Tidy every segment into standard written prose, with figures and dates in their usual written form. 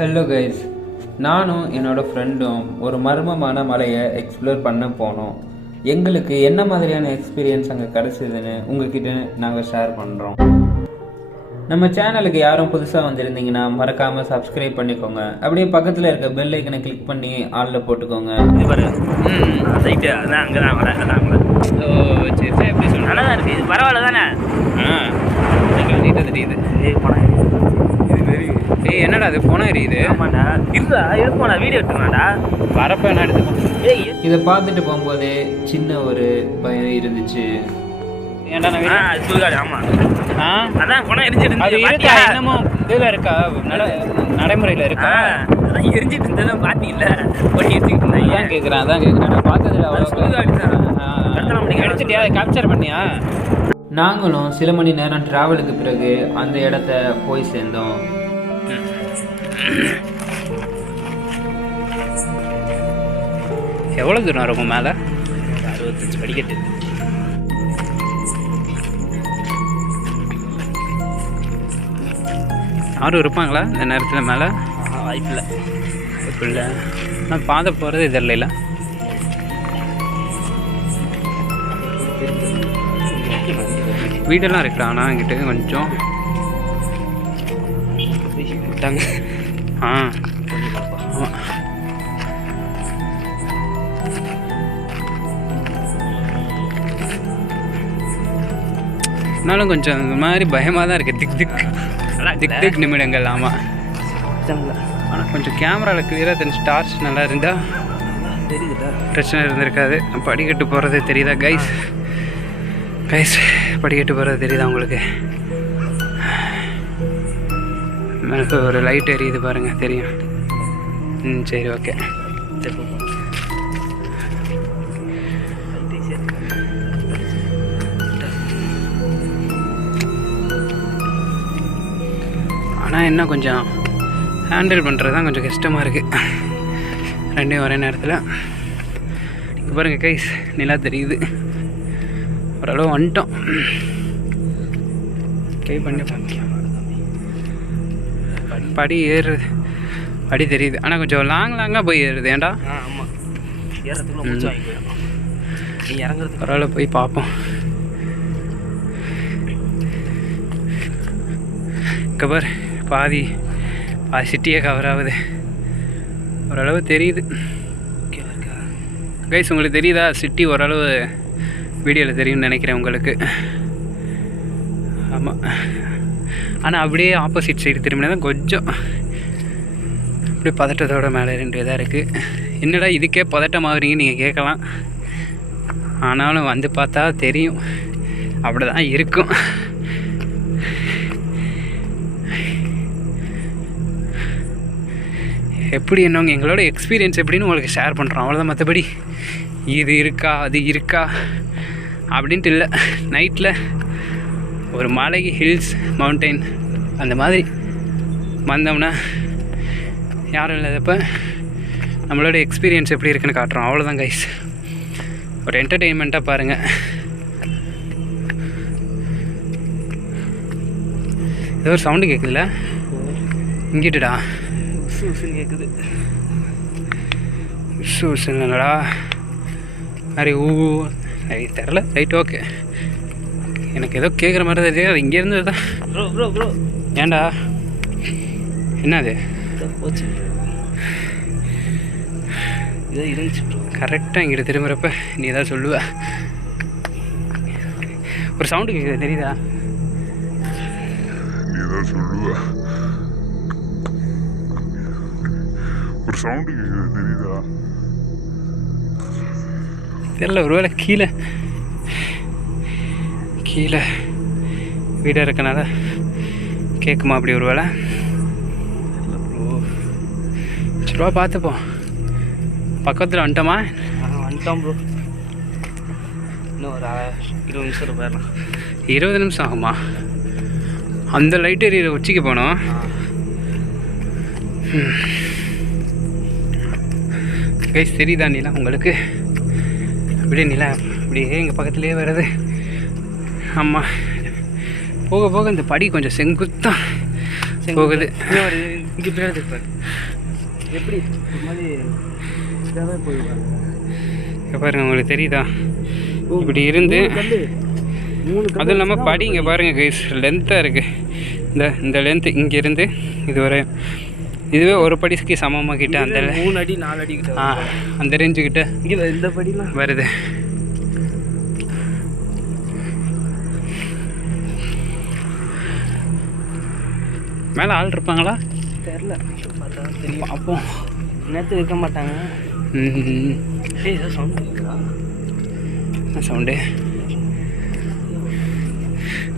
Hello guys, நானும் என்னோடய ஃப்ரெண்டும் ஒரு மர்மமான மலையை எக்ஸ்ப்ளோர் பண்ண போனோம். எங்களுக்கு என்ன மாதிரியான எக்ஸ்பீரியன்ஸ் அங்கே கிடச்சிதுன்னு உங்ககிட்ட நாங்கள் ஷேர் பண்ணுறோம். நம்ம சேனலுக்கு யாரும் புதுசாக வந்திருந்தீங்கன்னா மறக்காமல் சப்ஸ்கிரைப் பண்ணிக்கோங்க. அப்படியே பக்கத்தில் இருக்க பெல் ஐக்கனை கிளிக் பண்ணி ஆளில் போட்டுக்கோங்க. சைட்டு அதான் அங்கே தான் வர அதான் சரி சரி, எப்படி சொல்லுங்கள், நல்லா தான் இருக்குது. இது பரவாயில்ல தானே? நீட்டாக தெரியுது. என்னடா அது போனா எரியுது? ஆமாண்டா, இருடா இருக்குமாடா, வீடியோ எடுத்துக்கலாம்டா. வரப்போ என்ன எடுத்துக்கோ. இதை பார்த்துட்டு போகும்போது சின்ன ஒரு பயம் இருந்துச்சு. ஏன்டா நான் சுடுகாடு. ஆமாம், அதான் பணம் எரிஞ்சிட்டு அது இருக்கா? இன்னமும் இதில் இருக்கா? நடைமுறையில் இருக்கா? அதான் எரிஞ்சிட்டு இருந்ததும் பாட்டி இல்லை ஒட்டி எடுத்துக்கிட்டு இருந்தேன். ஏன் கேட்குறேன்? அதான் கேட்குறேன். நான் பார்த்ததில்ல அவ்வளோ. சுடுகாடு தான் எடுத்துட்டியா? கேப்சர் பண்ணியா? நாங்களும் சில மணி நேரம் ட்ராவலுக்கு பிறகு அந்த இடத்த போய் சேர்ந்தோம். எவ்வளோ தூரம் இருக்கும் மேலே? 65 படிக்கட்டு. யாரும் இருப்பாங்களா இந்த நேரத்தில் மேலே? வாய்ப்பில்லை. இல்லை, நான் பாதை போகிறது இது இல்லைல்ல. வீடெல்லாம் இருக்குடா. ஆனால் என்கிட்ட கொஞ்சம் ஆமாம். இருந்தாலும் கொஞ்சம் இந்த மாதிரி பயமாக தான் இருக்குது. திக் திக் நிமிடங்கள். ஆமாம், ஆனால் கொஞ்சம் கேமராவில் கிளியராக தெரிஞ்சு டார்ச் நல்லா இருந்தால் தெரியுதுடா, பிரச்சனை இருந்திருக்காது. படிக்கட்டு போகிறது தெரியுதா கைஸ்? படிக்கட்டு போகிறது தெரியுதா உங்களுக்கு? எனக்கு ஒரு லைட் எரியுது பாருங்கள், தெரியும். சரி, ஓகே. ஆனால் என்ன கொஞ்சம் ஹேண்டில் பண்ணுறது தான் கொஞ்சம் கஷ்டமாக இருக்குது. ரெண்டையும் ஒரே நேரத்தில். இங்கே பாருங்கள் கைஸ், நிலா தெரியுது. ஓரளவு வந்துட்டோம். கை பண்ணி பார்க்கலாம். படி ஏறுறது, படி தெரியுது. ஆனால் கொஞ்சம் லாங்காக போய் ஏறுது. ஏன்டா? ஆமாம், ஏறதுக்குள்ள முடிச்சு வாங்கி போயிடும். நீ இறங்குறது பரவாயில்ல, போய் பார்ப்போம். கவர் பாதி சிட்டியே கவர் ஆகுது. ஓரளவு தெரியுது கைஸ். உங்களுக்கு தெரியுதா? சிட்டி ஓரளவு வீடியோவில் தெரியும்னு நினைக்கிறேன் உங்களுக்கு. ஆமாம், ஆனால் அப்படியே ஆப்போசிட் சைடு திரும்பினா தான் கொஞ்சம் அப்படியே பதட்டத்தோட மேலே ரெண்டு இதாக இருக்குது. என்னடா இதுக்கே பதட்டமாகறீங்கன்னு நீங்கள் கேட்கலாம். ஆனாலும் வந்து பார்த்தா தெரியும், அப்படி தான் இருக்கும். எப்படி என்னவங்க எங்களோட எக்ஸ்பீரியன்ஸ் எப்படின்னு உங்களுக்கு ஷேர் பண்ணுறோம், அவ்வளோதான். மற்றபடி இது இருக்கா அது இருக்கா அப்படின்ட்டு இல்லை. நைட்டில் ஒரு மலை, ஹில்ஸ், மவுண்டெயின் அந்த மாதிரி வந்தோம்னா யாரும் இல்லாதப்போ நம்மளோட எக்ஸ்பீரியன்ஸ் எப்படி இருக்குன்னு காட்டுறோம், அவ்வளோதான் கைஸ். ஒரு என்டர்டெயின்மெண்ட்டாக பாருங்கள். ஏதோ ஒரு சவுண்டு கேட்குதுல்ல இங்கிட்டுடா. கேட்குது. இல்லைடா, மாதிரி தெரில. Right, okay. எனக்கு ஏதோ கேட்குற மாதிரி தான் தெரியாது. இங்கேருந்து தான். ப்ரோ ஏன்டா? என்னது? போச்சு, இதோ இருந்துச்சு ப்ரோ. கரெக்டாக இங்கிட்ட திரும்புகிறப்ப நீ ஏதாவது சொல்லுவ. ஒரு சவுண்டு கேட்குது, தெரியுதா? நீ ஏதாவது சொல்லுவ. ஒரு சவுண்டு கேட்குது, தெரியுதா? தெரியல, ஒருவேளை கீழே வீடாக இருக்கனால கேட்குமா அப்படி ஒரு வேளை? சரிவா, பார்த்துப்போம். பக்கத்தில் வந்துட்டோமா? வந்துட்டோம் ப்ரோ. இன்னும் ஒரு 20 நிமிஷம் போயிடலாம். 20 நிமிஷம் ஆகுமா? அந்த லைட் எரியிற உச்சிக்கு போனோம். கைஸ், தெரியுதா நிலா உங்களுக்கு? அப்படியே நிலா அப்படியே எங்கள் பக்கத்துலேயே வருது. ஆமாம், போக போக இந்த படி கொஞ்சம் செங்குத்தான் போகுது. இங்கே பின்னாடி இருப்பாரு எப்படி ஒரு மாதிரி இதாகவே போயிடுவாங்க. இங்கே பாருங்க, உங்களுக்கு தெரியுதா? இப்படி இருந்து அதுவும் இல்லாமல் படி இங்கே பாருங்கள் கைஸ், லென்த்தாக இருக்குது. இந்த லென்த்து இங்கேருந்து இது வரை இதுவே ஒரு படிக்கு சமமாக கிட்ட அந்த 3 அடி 4 அடி கிட்ட அந்த ரேஞ்சுக்கிட்ட இங்கே இந்த படிலாம் வருது. மேலே ஆள் இருப்பாங்களா தெரில, பார்த்தா தெரியும். பார்ப்போம். நேற்று இருக்க மாட்டாங்க. ஏதோ சவுண்ட் இருக்குதா? என்ன சவுண்டு?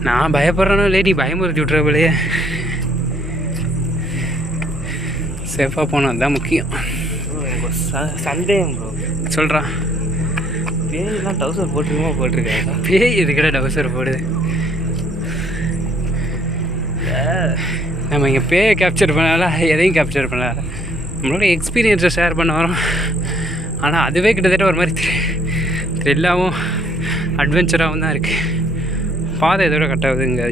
நான் பயப்படுறேனோ இல்லை, நீ பயமுறுத்தி விட்ற போலையே. சேஃபாக போனோம், அதுதான் முக்கியம். சந்தேகம் ப்ரோ. சொல்கிறான் பேயெல்லாம் டவுசர் போட்டிருக்காங்க. பேய் எதுக்கிட்ட டவுசர் போடுது? நம்ம இங்கே பேயை கேப்சர் பண்ணலாம், எதையும் கேப்சர் பண்ணலாம். நம்மளோட எக்ஸ்பீரியன்ஸை ஷேர் பண்ண வரோம். ஆனால் அதுவே கிட்டத்தட்ட ஒரு மாதிரி த்ரில்லாகவும் அட்வென்ச்சராகவும் தான் இருக்குது. பாதை இதோட கட்டாகுதுங்க.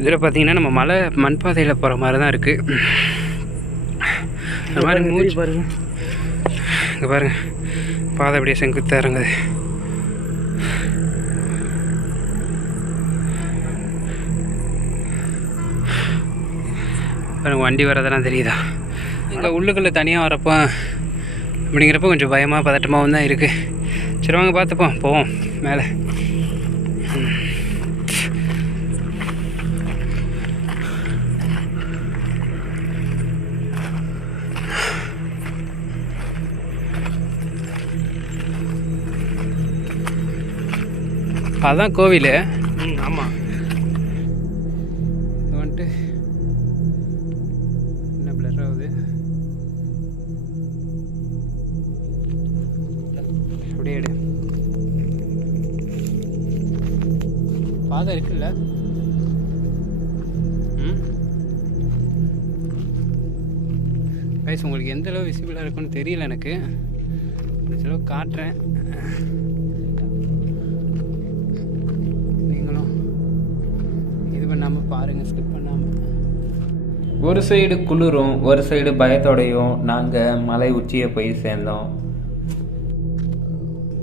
இதில் பார்த்தீங்கன்னா நம்ம மண் பாதையில் போகிற மாதிரி தான் இருக்குது. அந்த மாதிரி மூச்சு பாருங்க, இங்கே பாருங்கள், பாதை அப்படியே செங்குத்தாக இறங்குது. பாருங்க, வண்டி வரதெல்லாம் தெரியுதா? இங்கே உள்ளுக்குள்ளே தனியாக வரப்போ அப்படிங்கிறப்ப கொஞ்சம் பயமாக பதட்டமாகவும் தான் இருக்குது. சரி வாங்க பார்த்துப்போம், போவோம் மேலே. அதுதான் கோவில். ஆமாம். வந்துட்டு என்ன பிளர் ஆகுது? அப்படியே எடு. பாதை இருக்குல்ல? கைஸ், உங்களுக்கு எந்த அளவு விசிபிளாக இருக்குன்னு தெரியல எனக்கு. இந்த அளவு காட்டுறேன், நீங்களும் இது பண்ணாமல் பாருங்கள், ஸ்கிப் பண்ணாமல். ஒரு சைடு குளிரும், ஒரு சைடு பயத்தோடையும் நாங்கள் மலை உச்சியை போய் சேர்ந்தோம்.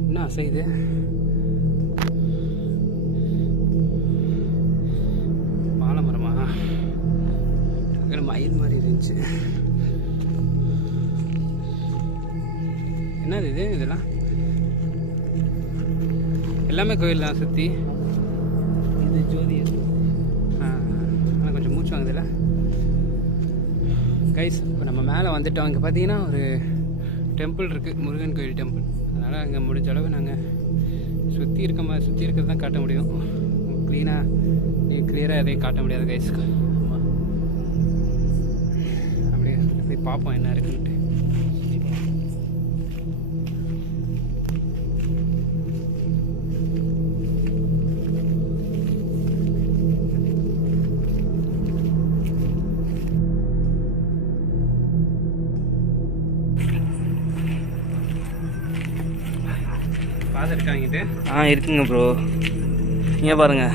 என்ன அசைது? பாலமரமா? மயில் மாதிரி இருந்துச்சு. என்னது இது? இதெல்லாம் எல்லாமே கோயில் தான் சுற்றி. இது ஜோதி. ஆனால் கொஞ்சம் மூச்சு வாங்குதில்ல கைஸ். இப்போ நம்ம மேலே வந்துட்டோம். அங்கே பார்த்தீங்கன்னா ஒரு டெம்பிள் இருக்குது, முருகன் கோயில் டெம்பிள். அதனால் அங்கே முடிஞ்ச அளவு நாங்கள் சுற்றி இருக்கிறது தான் காட்ட முடியும். கிளியராக எதையும் காட்ட முடியாது கைஸ். ஆமாம், அப்படியே போய் பார்ப்போம் என்ன இருக்குன்ட்டு. பாதை இருக்காங்கிட்டு இருக்குங்க ப்ரோ. இங்கே பாருங்க,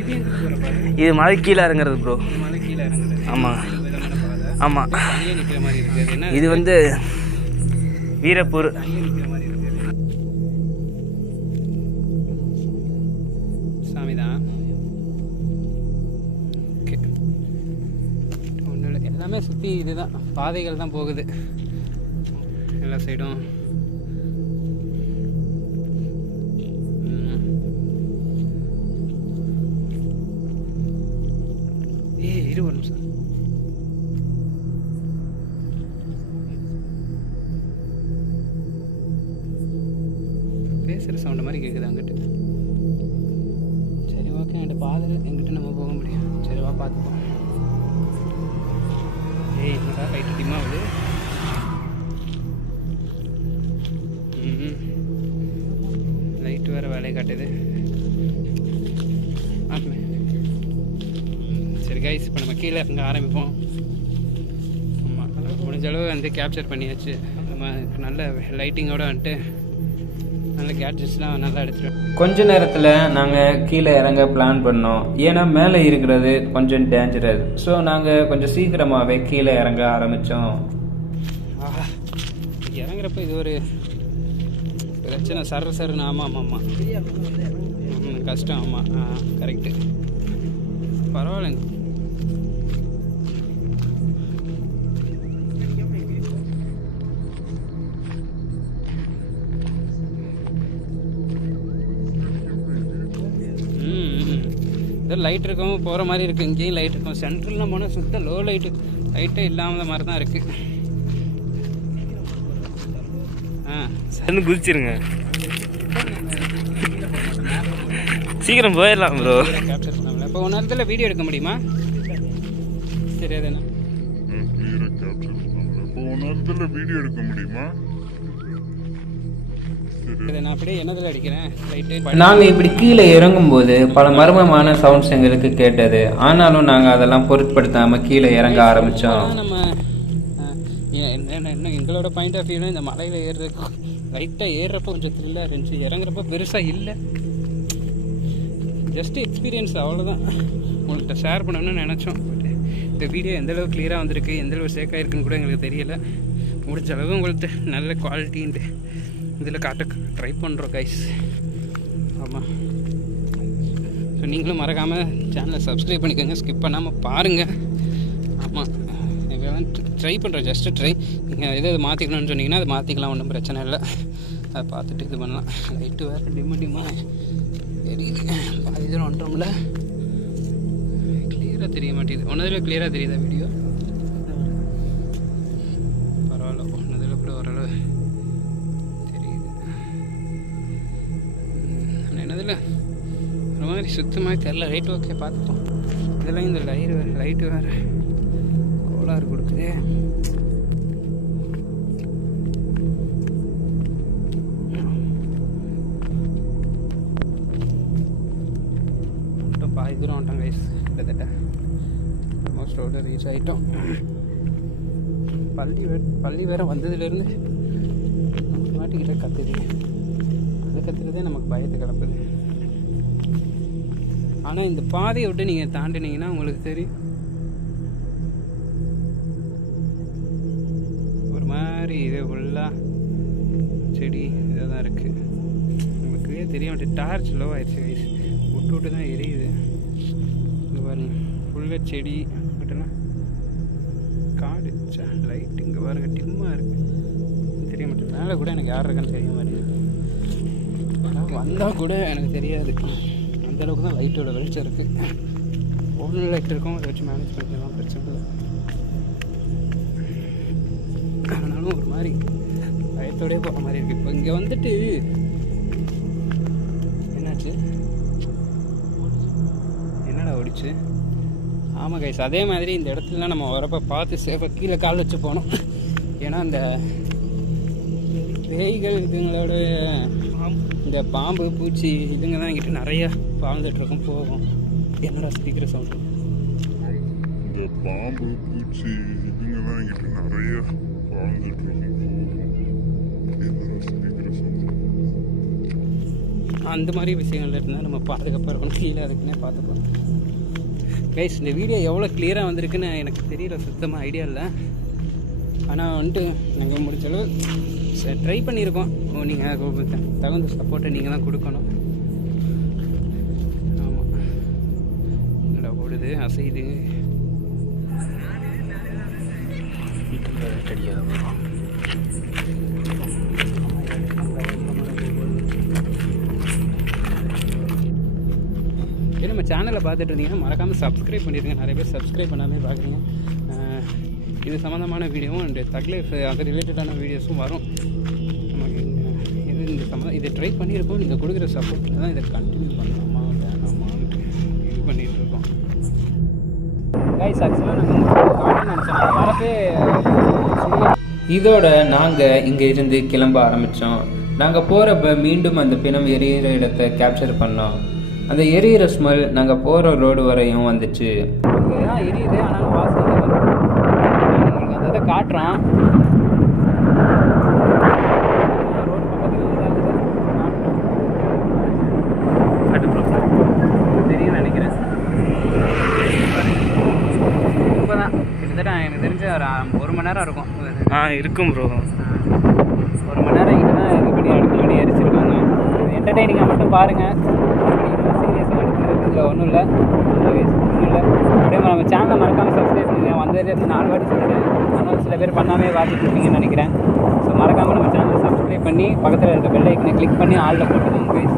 இது எங்கே போகிற பாதை? இது மலை கீழே இறங்குறது ப்ரோ. மலை கீழே இறங்குது. ஆமாம் பாதை. ஆமாம். தனியாக நிற்கிற மாதிரி இருக்குது. அது என்ன? இது வந்து வீரப்பூர். தனியாக நிற்கிற மாதிரி இருக்குது. சாமி தான். ஓகே, ஒன்றும் இல்லை, எல்லாமே சுற்றி இதுதான் பாதைகள் தான் போகுது எல்லா சைடும். இரு ஒரு நிமிஷம். பேசுகிற சவுண்டு மாதிரி கேட்குது அங்கிட்டு. சரி ஓகே, என்கிட்ட பாதை எங்கிட்ட நம்ம போக முடியும். சரி வா பார்த்துப்போம். என்னடா லைட்டு டிம்மாகுது? லைட்டு வேறு வேலையை காட்டுது. சரி கைஸ், இப்போ நம்ம கீழே இறங்க ஆரம்பிப்போம். ஆமாம், முடிஞ்ச அளவு வந்து கேப்சர் பண்ணியாச்சு. நம்ம நல்ல லைட்டிங்கோடு வந்துட்டு நல்ல கேட்ஜெட்ஸ்லாம் நல்லா எடுத்துருவேன். கொஞ்ச நேரத்தில் நாங்கள் கீழே இறங்க பிளான் பண்ணோம். ஏன்னா மேலே இருக்கிறது கொஞ்சம் டேஞ்சரஸ். ஸோ நாங்கள் கொஞ்சம் சீக்கிரமாகவே கீழே இறங்க ஆரம்பித்தோம். ஆஹா, இறங்குறப்ப இது ஒரு பிரச்சனை. சருன்னு. ஆமாம் கஷ்டம். ஆமாம், கரெக்டு. பரவாயில்லைங்க. லைட் இருக்கும் போகிற மாதிரி இருக்குது. இங்கேயும் லைட் இருக்கும். சென்ட்ரல்லாம் போனால் சுத்தம் லோ லைட்டே இல்லாமல் மாதிரி தான் இருக்குது. சன்னு குதிச்சிருங்க, சீக்கிரம் போயிடலாம் ப்ரோ. கேப்சர் பண்ணாமல் இப்போ ஒரு நேரத்தில் வீடியோ எடுக்க முடியுமா? சரி, அது என்ன கேப்சர் பண்ணல. இப்போ ஒரு நேரத்தில் வீடியோ எடுக்க முடியுமா? நான் அப்படியே என்னதில் அடிக்கிறேன் லைட்டு. நாங்கள் இப்படி கீழே இறங்கும்போது பல மர்மமான சவுண்ட்ஸ் எங்களுக்கு கேட்டது. ஆனாலும் நாங்கள் அதெல்லாம் பொருட்படுத்தாமல் கீழே இறங்க ஆரம்பித்தோம். நம்ம என்ன எங்களோட பாயிண்ட் ஆஃப் வியூவில் இந்த மலையில் ஏறுறதுக்கு லைட்டாக ஏறுறப்போ கொஞ்சம் த்ரில்லாக இருந்துச்சு. இறங்குறப்போ பெருசாக இல்லை. ஜஸ்ட் எக்ஸ்பீரியன்ஸ், அவ்வளோதான். உங்கள்கிட்ட ஷேர் பண்ணணும்னு நினச்சோம். இந்த வீடியோ எந்தளவு கிளியராக வந்திருக்கு, எந்தளவு சேக்காக இருக்குன்னு கூட எங்களுக்கு தெரியலை. முடிஞ்ச அளவு உங்கள்கிட்ட நல்ல குவாலிட்டின்ட்டு இதில் காட்ட ட்ரை பண்ணுறோம் கைஸ். ஆமாம், ஸோ நீங்களும் மறக்காமல் சேனலை சப்ஸ்கிரைப் பண்ணிக்கோங்க, ஸ்கிப் பண்ணாமல் பாருங்கள். ஆமாம், எங்கெல்லாம் ட்ரை பண்ணுறோம், ஜஸ்ட்டு ட்ரை. நீங்கள் எது மாற்றிக்கணும்னு சொன்னீங்கன்னா அது மாற்றிக்கலாம், ஒன்றும் பிரச்சனை இல்லை. அதை பார்த்துட்டு இது பண்ணலாம். லைட்டு வேறு டிம்மாக தெரியுது. பாதி தூரம் வந்துட்டோம்ல, கிளியராக தெரிய மாட்டேங்குது. ஒன்றதில் கிளியராக தெரியுதா வீடியோ? பரவாயில்ல, ஒன்றதில் கூட ஓரளவு என்னதில் ஒரு மாதிரி சுத்தமாக தெரில. ரைட், ஓகே, பார்த்துப்போம். இதெல்லாம் இந்த லைட்டு வேறு கோளாறு கொடுக்குது. பாதி தூரம் வந்துட்டோம் கைஸ், கிட்டத்தட்ட ஆல்மோஸ்ட் ரோடு ரீச் ஆகிட்டோம். பள்ளி வேறு வந்ததுலேருந்து மாட்டிக்கிட்ட கத்துது. அது கத்துறதே நமக்கு பயத்தை கிளப்புது. ஆனால் இந்த பாதையை விட்டு நீங்கள் தாண்டினீங்கன்னா உங்களுக்கு தெரியும், ஒரு மாதிரி இது ஃபுல்லாக செடி இதாக தான் இருக்குது. உங்களுக்கு தெரிய மாட்டேன். டார்ச் லோ ஆயிடுச்சு கைஸ், விட்டு தான் எரியுது. இங்கே பாருங்க, ஃபுல்லாக செடி மட்டும்லாம் காடு. லைட்டு இங்கே பாருங்க டிம்மாக இருக்குது, தெரிய மாட்டேன். மேலே கூட எனக்கு யார் இருக்கான்னு தெரிய மாதிரி இருக்குது. ஆனால் வந்தால் கூட எனக்கு தெரியாது, அந்தளவுக்கு தான் லைட்டோட வெளிச்சம் இருக்குது. ஒவ்வொரு லைட் இருக்கும், அதை வச்சு மேனேஜ் பண்ணிக்கலாம், பிரச்சனை இல்லை. ஆனாலும் ஒரு மாதிரி பயத்தோடய போகிற மாதிரி இருக்குது. இப்போ இங்கே வந்துட்டு என்னாச்சு, என்னடா ஓடிச்சு? ஆமாம் கைஸ், அதே மாதிரி இந்த இடத்துலலாம் நம்ம வரப்போ பார்த்து சேஃபாக கீழே கால் வச்சு போகணும். ஏன்னா இந்த பேய்கள் இதுங்களோட இந்த பாம்பு பூச்சி இதுங்க தான் எங்கிட்ட நிறையா வாழ்ந்துட்டுருக்கோம், போகும். என்னடா ஸ்பீக்கர் சவுண்ட்? இந்த பாம்பு பூச்சி இதுங்கெல்லாம் எங்கிட்ட நிறைய வாழ்ந்துட்டுருக்கோம், போகும். என்னடா ஸ்பீக்கர் சவுண்ட்? அந்த மாதிரி விஷயங்கள் இருந்தால் நம்ம பாதுகாப்பாக இருக்கணும். கீழே அதுக்குன்னே பார்த்துக்கலாம் கைஸ். இந்த வீடியோ எவ்வளோ கிளியராக வந்திருக்குன்னு எனக்கு தெரியல, சுத்தமாக ஐடியா இல்லை. ஆனால் வந்துட்டு நாங்கள் முடிச்சளவு ட்ரை பண்ணியிருக்கோம். நீங்கள் தகுந்த சப்போர்ட்டை நீங்கள் தான் கொடுக்கணும். ஆமாம், என்னடா ஓடுது, அசையுது. நம்ம சேனலை பார்த்துட்டு இருந்தீங்கன்னா மறக்காமல் சப்ஸ்கிரைப் பண்ணிடுங்க. நிறைய பேர் சப்ஸ்கிரைப் பண்ணாமல் பார்க்குறீங்க. இது சம்மந்தமான வீடியோவும் அண்ட் தக் லைஃப் அது ரிலேட்டடான வீடியோஸும் வரும். நமக்கு இது ட்ரை பண்ணியிருக்கோம். நீங்கள் கொடுக்குற சப்போர்ட்டில் தான் இதை கண்டினியூ பண்ணலாமா வேணாமான்ட்டு இது பண்ணிகிட்ருக்கோம் கைஸ். ஆக்சுவலாக நாங்கள் நினச்சோம் வரப்பே இதோட நாங்கள் இங்கே இருந்து கிளம்ப ஆரம்பித்தோம். நாங்கள் போகிறப்ப மீண்டும் அந்த பிணம் எரியிற இடத்தை கேப்சர் பண்ணோம். அந்த எரியிற ஸ்மெல் நாங்கள் போகிற ரோடு வரையும் வந்துச்சு. எரியுது, ஆனால் வாசனை உங்களுக்கு அந்த இதை காட்டுறான். ரோடு பக்கத்தில் ஒரு மணி நேரம் இருக்கும். இருக்கும் ப்ரோ. 1 மணி நேரம் இங்கே தான் இது பண்ணி அடுப்பு பண்ணி எரிச்சிருக்காங்க. என்டர்டெய்னிங்காக மட்டும் பாருங்கள், சீரியஸாக எடுக்கிறது இதில் ஒன்றும் இல்லை, ஒன்றும் இல்லை. அப்படியே நம்ம சேனலை மறக்காமல் சப்ஸ்கிரைப் பண்ணுங்கள். வந்ததுலேருந்து 4 வாட்டி சொல்லிட்டேன், ஆனால் சில பேர் பண்ணாமே பார்த்துட்டு இருப்பீங்கன்னு நினைக்கிறேன். ஸோ மறக்காமல் நம்ம சேனலை சப்ஸ்கிரைப் பண்ணி பக்கத்தில் இருக்க பெல் ஐக்கனை கிளிக் பண்ணி ஆளில் போட்டுக்கோங்க கைஸ்.